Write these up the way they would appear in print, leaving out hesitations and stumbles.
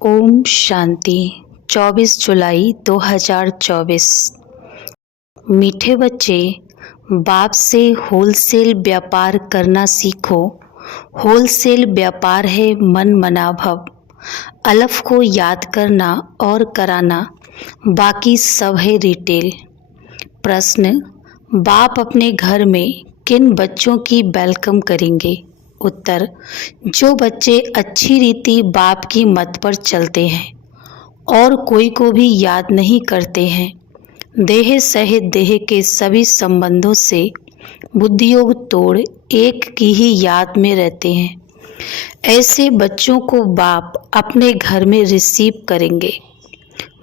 ओम शांति। 24 जुलाई 2024। मीठे बच्चे, बाप से होलसेल व्यापार करना सीखो। होलसेल व्यापार है मन मनाभव। अलफ को याद करना और कराना, बाकी सब है रिटेल। प्रश्न: बाप अपने घर में किन बच्चों की वेलकम करेंगे? उत्तर: जो बच्चे अच्छी रीति बाप की मत पर चलते हैं और कोई को भी याद नहीं करते हैं, देह सहित देह के सभी संबंधों से बुद्धियोग तोड़ एक की ही याद में रहते हैं, ऐसे बच्चों को बाप अपने घर में रिसीव करेंगे।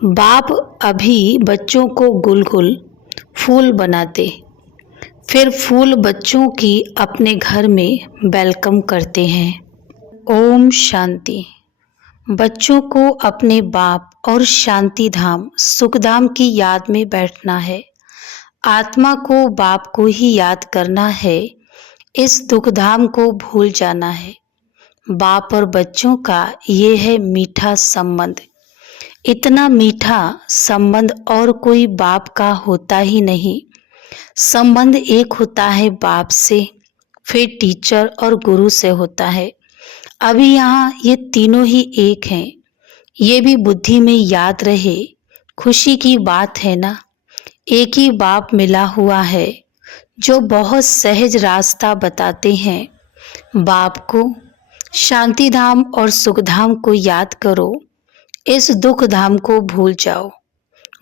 बाप अभी बच्चों को गुलगुल फूल बनाते, फिर फूल बच्चों की अपने घर में वेलकम करते हैं। ओम शांति। बच्चों को अपने बाप और शांति धाम सुखधाम की याद में बैठना है। आत्मा को बाप को ही याद करना है। इस दुखधाम को भूल जाना है। बाप और बच्चों का ये है मीठा संबंध। इतना मीठा संबंध और कोई बाप का होता ही नहीं। संबंध एक होता है बाप से, फिर टीचर और गुरु से होता है। अभी यहाँ ये तीनों ही एक हैं। ये भी बुद्धि में याद रहे। खुशी की बात है ना, एक ही बाप मिला हुआ है जो बहुत सहज रास्ता बताते हैं। बाप को, शांति धाम और सुख धाम को याद करो। इस दुख धाम को भूल जाओ।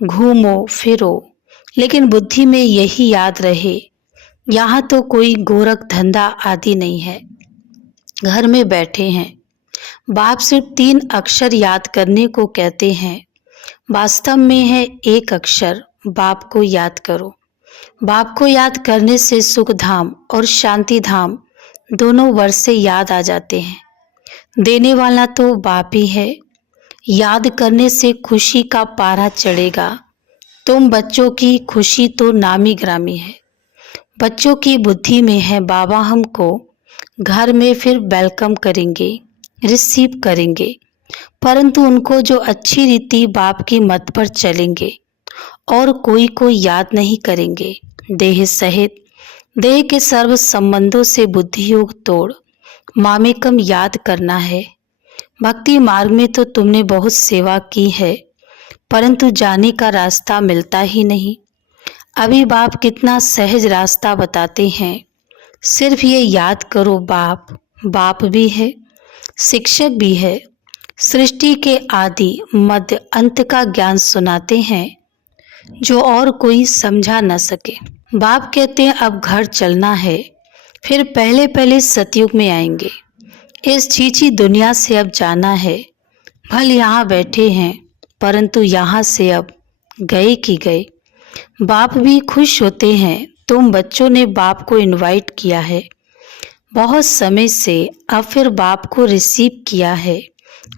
घूमो फिरो, लेकिन बुद्धि में यही याद रहे, यहाँ तो कोई गोरख धंधा आदि नहीं है। घर में बैठे हैं। बाप सिर्फ 3 अक्षर याद करने को कहते हैं। वास्तव में है एक अक्षर। बाप को याद करो। बाप को याद करने से सुख धाम और शांति धाम दोनों वर्ष से याद आ जाते हैं। देने वाला तो बाप ही है। याद करने से खुशी का पारा चढ़ेगा। तुम बच्चों की खुशी तो नामी ग्रामी है। बच्चों की बुद्धि में है बाबा हमको घर में फिर वेलकम करेंगे, रिसीव करेंगे, परंतु उनको जो अच्छी रीति बाप की मत पर चलेंगे और कोई को याद नहीं करेंगे। देह सहित देह के सर्व संबंधों से बुद्धि योग तोड़ मामेकम याद करना है। भक्ति मार्ग में तो तुमने बहुत सेवा की है, परंतु जाने का रास्ता मिलता ही नहीं। अभी बाप कितना सहज रास्ता बताते हैं। सिर्फ ये याद करो, बाप भी है, शिक्षक भी है, सृष्टि के आदि मध्य अंत का ज्ञान सुनाते हैं जो और कोई समझा न सके। बाप कहते हैं अब घर चलना है, फिर पहले पहले सतयुग में आएंगे। इस छीछी दुनिया से अब जाना है। भल यहाँ बैठे हैं, परंतु यहाँ से अब गए कि गए। बाप भी खुश होते हैं। तुम बच्चों ने बाप को इनवाइट किया है बहुत समय से, अब फिर बाप को रिसीव किया है।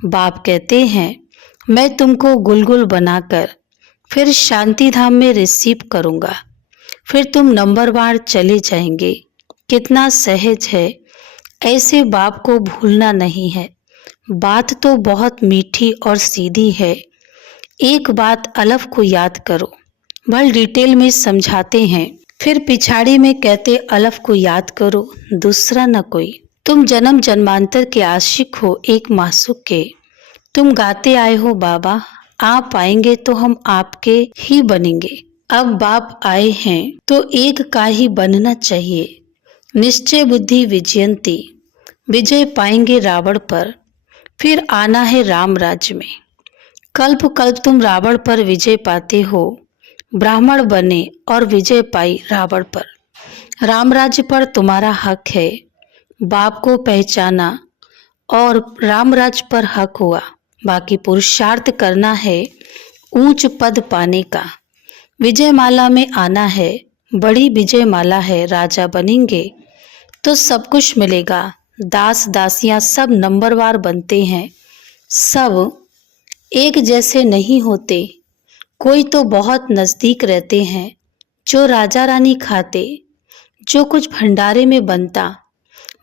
बाप कहते हैं मैं तुमको गुलगुल बनाकर फिर शांति धाम में रिसीव करूँगा, फिर तुम नंबरवार चले जाएंगे। कितना सहज है। ऐसे बाप को भूलना नहीं है। बात तो बहुत मीठी और सीधी है। एक बात अलफ को याद करो। भल डिटेल में समझाते हैं, फिर पिछाड़ी में कहते अलफ को याद करो, दूसरा न कोई। तुम जन्म जन्मांतर के आशिक हो एक मासूक के। तुम गाते आए हो बाबा, आप आएंगे तो हम आपके ही बनेंगे। अब बाप आए हैं तो एक का ही बनना चाहिए। निश्चय बुद्धि विजयंती, विजय पाएंगे रावण पर, फिर आना है राम राज्य में। कल्प कल्प तुम रावण पर विजय पाते हो। ब्राह्मण बने और विजय पाई रावण पर। राम राज्य पर तुम्हारा हक है। बाप को पहचाना और राम राज्य पर हक हुआ। बाकी पुरुषार्थ करना है ऊंच पद पाने का। विजय माला में आना है, बड़ी विजय माला है। राजा बनेंगे तो सब कुछ मिलेगा। दास दासियां सब नंबरवार बनते हैं। सब एक जैसे नहीं होते। कोई तो बहुत नज़दीक रहते हैं। जो राजा रानी खाते, जो कुछ भंडारे में बनता,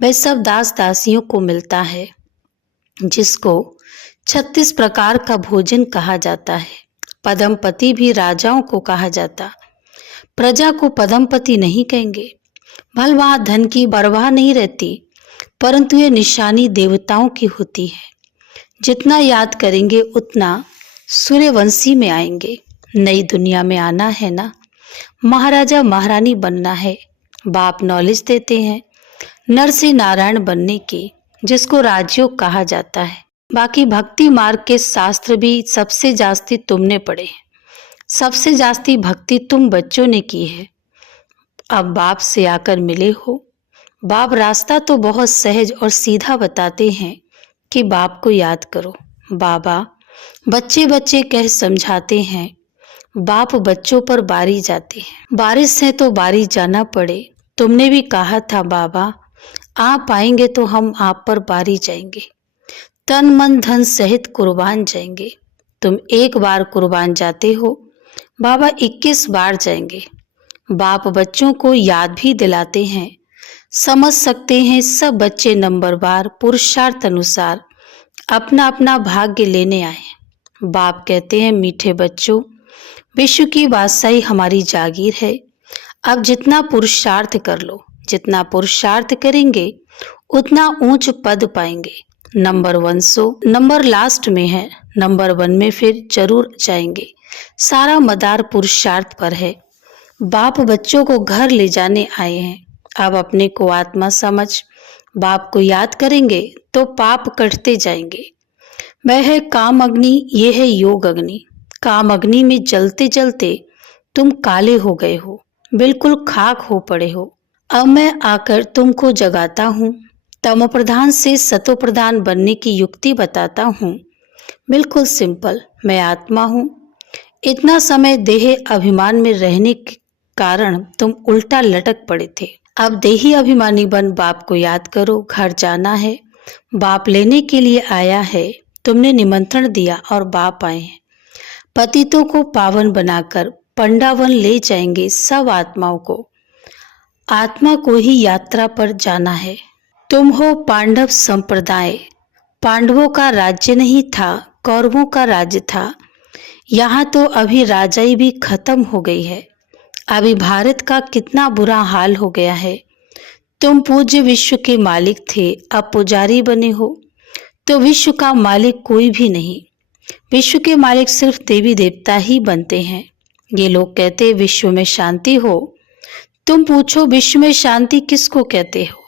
वह सब दास दासियों को मिलता है। जिसको 36 प्रकार का भोजन कहा जाता है। पद्मपति भी राजाओं को कहा जाता, प्रजा को पद्मपति नहीं कहेंगे। भले वहाँ धन की परवाह नहीं रहती, परंतु ये निशानी देवताओं की होती है। जितना याद करेंगे उतना सूर्यवंशी में आएंगे। नई दुनिया में आना है ना, महाराजा महारानी बनना है। बाप नॉलेज देते हैं नर से नारायण बनने की, जिसको राजयोग कहा जाता है। बाकी भक्ति मार्ग के शास्त्र भी सबसे जास्ती तुमने पढ़े, सबसे जास्ती भक्ति तुम बच्चों ने की है। अब बाप से आकर मिले हो। बाप रास्ता तो बहुत सहज और सीधा बताते हैं कि बाप को याद करो। बाबा बच्चे बच्चे कह समझाते हैं, बाप बच्चों पर बारी जाते हैं। बारिश है तो बारी जाना पड़े। तुमने भी कहा था बाबा, आप आएंगे तो हम आप पर बारी जाएंगे, तन मन धन सहित कुर्बान जाएंगे। तुम एक बार कुर्बान जाते हो, बाबा 21 बार जाएंगे। बाप बच्चों को याद भी दिलाते हैं। समझ सकते हैं सब बच्चे नंबरवार पुरुषार्थ अनुसार अपना अपना भाग्य लेने आए। बाप कहते हैं, मीठे बच्चों, विश्व की बादशाही हमारी जागीर है। अब जितना पुरुषार्थ कर लो, जितना पुरुषार्थ करेंगे उतना ऊंच पद पाएंगे। नंबर 100 नंबर लास्ट में है, नंबर 1 में फिर जरूर जाएंगे। सारा मदार पुरुषार्थ पर है। बाप बच्चों को घर ले जाने आए हैं। अब अपने को आत्मा समझ बाप को याद करेंगे तो पाप कटते जाएंगे। वह है काम अग्नि, ये है योग अग्नि। काम अग्नि में जलते जलते तुम काले हो गए हो, बिल्कुल खाक हो पड़े हो। अब मैं आकर तुमको जगाता हूँ, तमो प्रधान से सतो प्रधान बनने की युक्ति बताता हूँ। बिल्कुल सिंपल, मैं आत्मा हूँ। इतना समय देह अभिमान में रहने के कारण तुम उल्टा लटक पड़े थे। अब देही अभिमानी बन बाप को याद करो। घर जाना है, बाप लेने के लिए आया है। तुमने निमंत्रण दिया और बाप आए हैं। पतितों को पावन बनाकर पंडावन ले जाएंगे सब आत्माओं को। आत्मा को ही यात्रा पर जाना है। तुम हो पांडव संप्रदाय। पांडवों का राज्य नहीं था, कौरवों का राज्य था। यहाँ तो अभी राजाई भी खत्म हो गई है। अभी भारत का कितना बुरा हाल हो गया है। तुम पूज्य विश्व के मालिक थे, अब पुजारी बने हो तो विश्व का मालिक कोई भी नहीं। विश्व के मालिक सिर्फ देवी देवता ही बनते हैं। ये लोग कहते विश्व में शांति हो। तुम पूछो विश्व में शांति किसको कहते हो?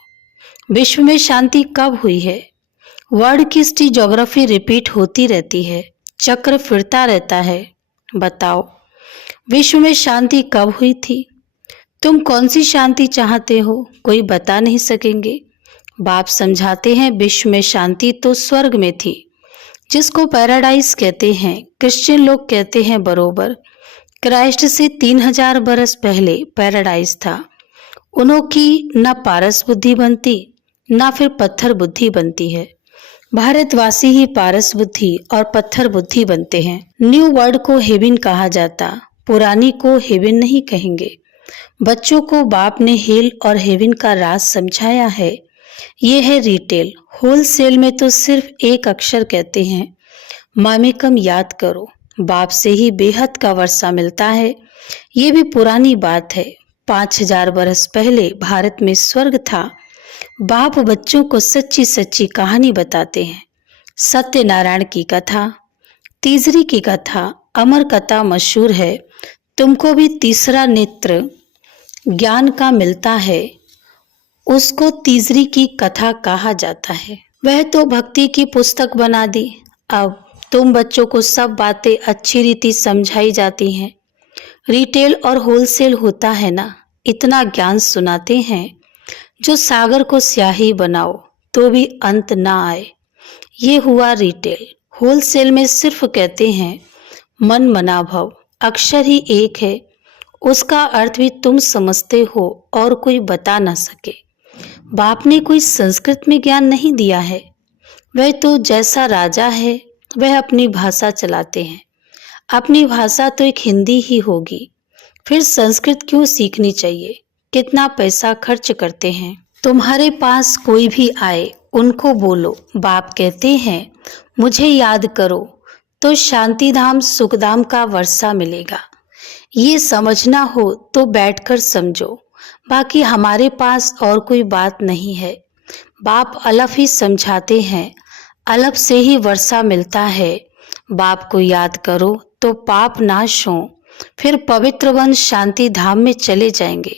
विश्व में शांति कब हुई है? वर्ल्ड की हिस्ट्री ज्योग्राफी रिपीट होती रहती है, चक्र फिरता रहता है। बताओ विश्व में शांति कब हुई थी? तुम कौन सी शांति चाहते हो? कोई बता नहीं सकेंगे। बाप समझाते हैं विश्व में शांति तो स्वर्ग में थी, जिसको पैराडाइज कहते हैं। क्रिश्चियन लोग कहते हैं बरोबर, क्राइस्ट से 3000 बरस पहले पैराडाइज था। उन्हों की न पारस बुद्धि बनती ना फिर पत्थर बुद्धि बनती है। भारतवासी ही पारस बुद्धि और पत्थर बुद्धि बनते हैं। न्यू वर्ल्ड को हेवन कहा जाता, पुरानी को हेवन नहीं कहेंगे। बच्चों को बाप ने हेल और हेवन का राज समझाया है। ये है रिटेल। होलसेल में तो सिर्फ एक अक्षर कहते हैं, मामेकम याद करो। बाप से ही बेहद का वर्षा मिलता है। ये भी पुरानी बात है। 5000 बरस पहले भारत में स्वर्ग था। बाप बच्चों को सच्ची सच्ची कहानी बताते हैं। सत्यनारायण की कथा, तीसरी की कथा, अमर कथा मशहूर है। तुमको भी तीसरा नेत्र ज्ञान का मिलता है, उसको तीसरी की कथा कहा जाता है। वह तो भक्ति की पुस्तक बना दी। अब तुम बच्चों को सब बातें अच्छी रीति समझाई जाती हैं। रिटेल और होलसेल होता है ना, इतना ज्ञान सुनाते हैं जो सागर को स्याही बनाओ तो भी अंत ना आए। ये हुआ रिटेल। होलसेल में सिर्फ कहते हैं मन मना भव, अक्षर ही एक है, उसका अर्थ भी तुम समझते हो और कोई बता ना सके। बाप ने कोई संस्कृत में ज्ञान नहीं दिया है। वह तो जैसा राजा है वह अपनी भाषा चलाते हैं। अपनी भाषा तो एक हिंदी ही होगी, फिर संस्कृत क्यों सीखनी चाहिए? कितना पैसा खर्च करते हैं। तुम्हारे पास कोई भी आए उनको बोलो। बाप कहते हैं मुझे याद करो तो शांति धाम सुखधाम का वर्षा मिलेगा। ये समझना हो तो बैठकर समझो, बाकी हमारे पास और कोई बात नहीं है। बाप अलफ ही समझाते हैं, अलफ से ही वर्षा मिलता है। बाप को याद करो तो पाप नाश हो, फिर पवित्र वन शांति धाम में चले जाएंगे।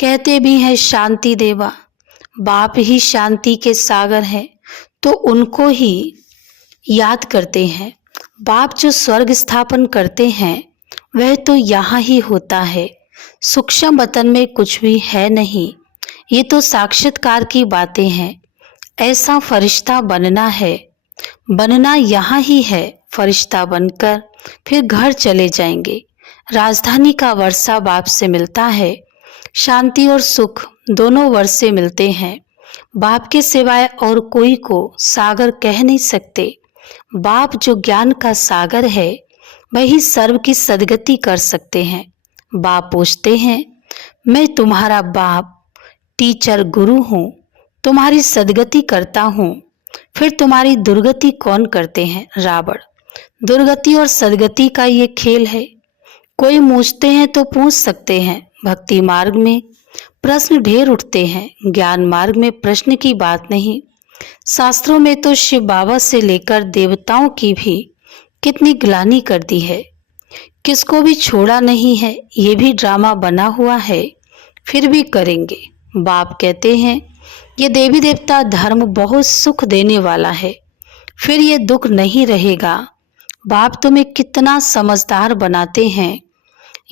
कहते भी हैं शांति देवा, बाप ही शांति के सागर हैं, तो उनको ही याद करते हैं। बाप जो स्वर्ग स्थापन करते हैं वह तो यहाँ ही होता है, सूक्ष्म वतन में कुछ भी है नहीं। ये तो साक्षात्कार की बातें हैं। ऐसा फरिश्ता बनना है, बनना यहाँ ही है। फरिश्ता बनकर फिर घर चले जाएंगे। राजधानी का वर्षा बाप से मिलता है। शांति और सुख दोनों वर्षे मिलते हैं। बाप के सिवाय और कोई को सागर कह नहीं सकते। बाप जो ज्ञान का सागर है वही सर्व की सदगति कर सकते हैं। बाप पूछते हैं मैं तुम्हारा बाप टीचर गुरु हूँ, तुम्हारी सदगति करता हूँ, फिर तुम्हारी दुर्गति कौन करते हैं? रावण। दुर्गति और सदगति का ये खेल है। कोई पूछते हैं तो पूछ सकते हैं। भक्ति मार्ग में प्रश्न ढेर उठते हैं, ज्ञान मार्ग में प्रश्न की बात नहीं। शास्त्रों में तो शिव बाबा से लेकर देवताओं की भी कितनी ग्लानि कर दी है, किसको भी छोड़ा नहीं है। ये भी ड्रामा बना हुआ है, फिर भी करेंगे। बाप कहते हैं ये देवी देवता धर्म बहुत सुख देने वाला है, फिर ये दुख नहीं रहेगा। बाप तुम्हें कितना समझदार बनाते हैं।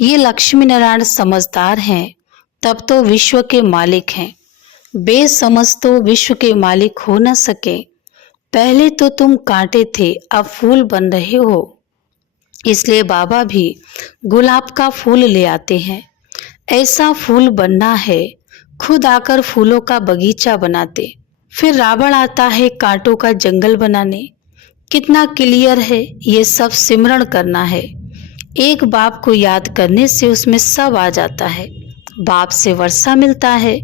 ये लक्ष्मी नारायण समझदार हैं, तब तो विश्व के मालिक हैं। बेसमझ तो विश्व के मालिक हो न सके। पहले तो तुम कांटे थे, अब फूल बन रहे हो। इसलिए बाबा भी गुलाब का फूल ले आते हैं। ऐसा फूल बनना है, खुद आकर फूलों का बगीचा बनाते। फिर रावण आता है कांटों का जंगल बनाने। कितना क्लियर है, ये सब सिमरण करना है। एक बाप को याद करने से उसमें सब आ जाता है। बाप से वर्षा मिलता है,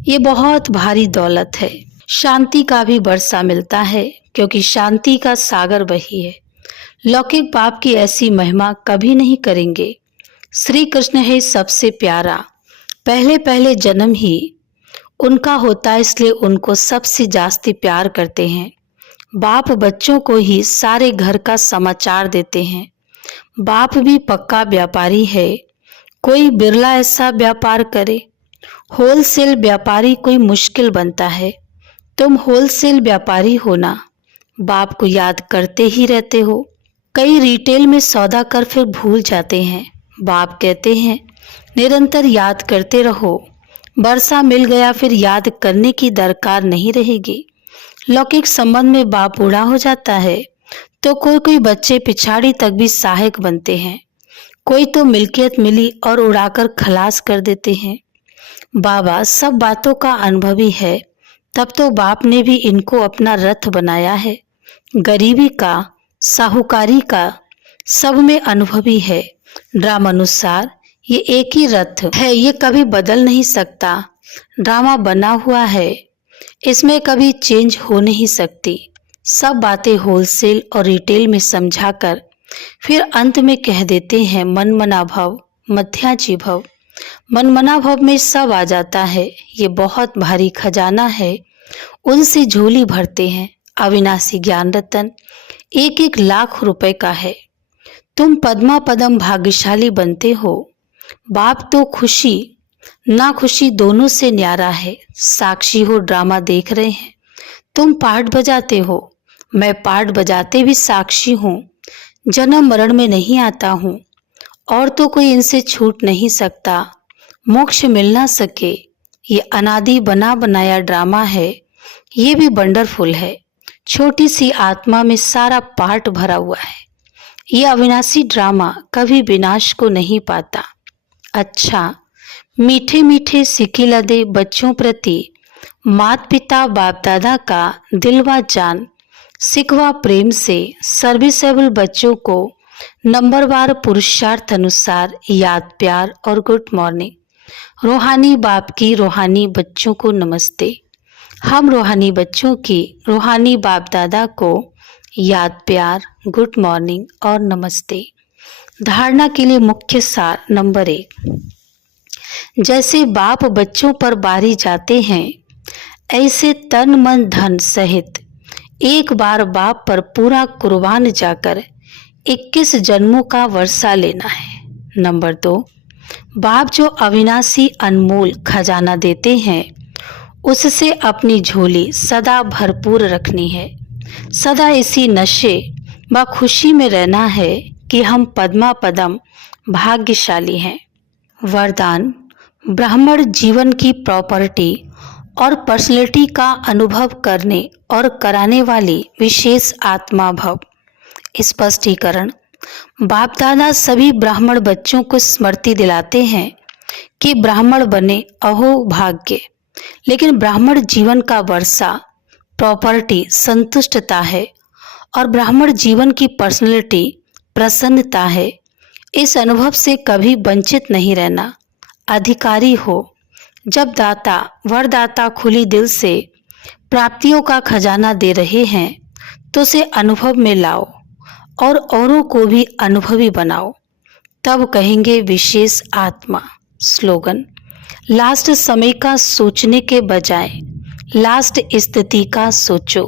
ये बहुत भारी दौलत है। शांति का भी वर्षा मिलता है, क्योंकि शांति का सागर वही है। लौकिक बाप की ऐसी महिमा कभी नहीं करेंगे। श्री कृष्ण है सबसे प्यारा, पहले पहले जन्म ही उनका होता है, इसलिए उनको सबसे जास्ती प्यार करते हैं। बाप बच्चों को ही सारे घर का समाचार देते हैं। बाप भी पक्का व्यापारी है, कोई बिरला ऐसा व्यापार करे। होलसेल व्यापारी कोई मुश्किल बनता है। तुम होलसेल व्यापारी हो ना, बाप को याद करते ही रहते हो। कई रिटेल में सौदा कर फिर भूल जाते हैं। बाप कहते हैं निरंतर याद करते रहो। वर्षा मिल गया फिर याद करने की दरकार नहीं रहेगी। लौकिक संबंध में बाप बूढ़ा हो जाता है तो कोई कोई बच्चे पिछाड़ी तक भी सहायक बनते हैं। कोई तो मिल्कियत मिली और उड़ाकर खलास कर देते हैं। बाबा सब बातों का अनुभवी है, तब तो बाप ने भी इनको अपना रथ बनाया है। गरीबी का, साहूकारी का, सब में अनुभवी है। ड्रामा अनुसार ये एक ही रथ है, ये कभी बदल नहीं सकता। ड्रामा बना हुआ है, इसमें कभी चेंज हो नहीं सकती। सब बातें होलसेल और रिटेल में समझाकर फिर अंत में कह देते हैं मन मना भव मध्याजी भव। मन मना भव में सब आ जाता है। ये बहुत भारी खजाना है, उनसे झोली भरते हैं। अविनाशी ज्ञान रतन 1-1 लाख रुपए का है। तुम पद्मा पदम भाग्यशाली बनते हो। बाप तो खुशी ना खुशी दोनों से न्यारा है। साक्षी हो, ड्रामा देख रहे हैं। तुम पार्ट बजाते हो, मैं पार्ट बजाते भी साक्षी हूँ। जन्म मरण में नहीं आता हूँ, और तो कोई इनसे छूट नहीं सकता। मोक्ष मिल ना सके, ये अनादि बना बनाया ड्रामा है। ये भी वंडरफुल है। छोटी सी आत्मा में सारा पार्ट भरा हुआ है। ये अविनाशी ड्रामा कभी विनाश को नहीं पाता। अच्छा, मीठे मीठे सिक्के लदे बच्चों प्रति माता पिता बाप दादा का दिलवा जान सिखवा प्रेम से सर्विसेबल बच्चों को नंबरवार पुरुषार्थ अनुसार याद प्यार और गुड मॉर्निंग। रूहानी बाप की रूहानी बच्चों को नमस्ते। हम रूहानी बच्चों की रूहानी बाप दादा को याद, प्यार, गुड मॉर्निंग और नमस्ते। धारणा के लिए मुख्य सार नंबर 1, जैसे बाप बच्चों पर बारी जाते हैं, ऐसे तन मन धन सहित एक बार बाप पर पूरा कुर्बान जाकर 21 जन्मों का वर्षा लेना है। नंबर 2, बाप जो अविनाशी अनमोल खजाना देते हैं, उससे अपनी झोली सदा भरपूर रखनी है। सदा इसी नशे व खुशी में रहना है कि हम पद्मा पदम भाग्यशाली हैं। वरदान, ब्राह्मण जीवन की प्रॉपर्टी और पर्सनैलिटी का अनुभव करने और कराने वाली विशेष आत्मा भव। स्पष्टीकरण, बाप दादा सभी ब्राह्मण बच्चों को स्मृति दिलाते हैं कि ब्राह्मण बने अहो भाग्य, लेकिन ब्राह्मण जीवन का वर्षा प्रॉपर्टी संतुष्टता है और ब्राह्मण जीवन की पर्सनैलिटी प्रसन्नता है। इस अनुभव से कभी वंचित नहीं रहना। अधिकारी हो। जब दाता वरदाता खुली दिल से प्राप्तियों का खजाना दे रहे हैं तो उसे अनुभव में लाओ और औरों को भी अनुभवी बनाओ, तब कहेंगे विशेष आत्मा। स्लोगन, लास्ट समय का सोचने के बजाय लास्ट स्थिति का सोचो।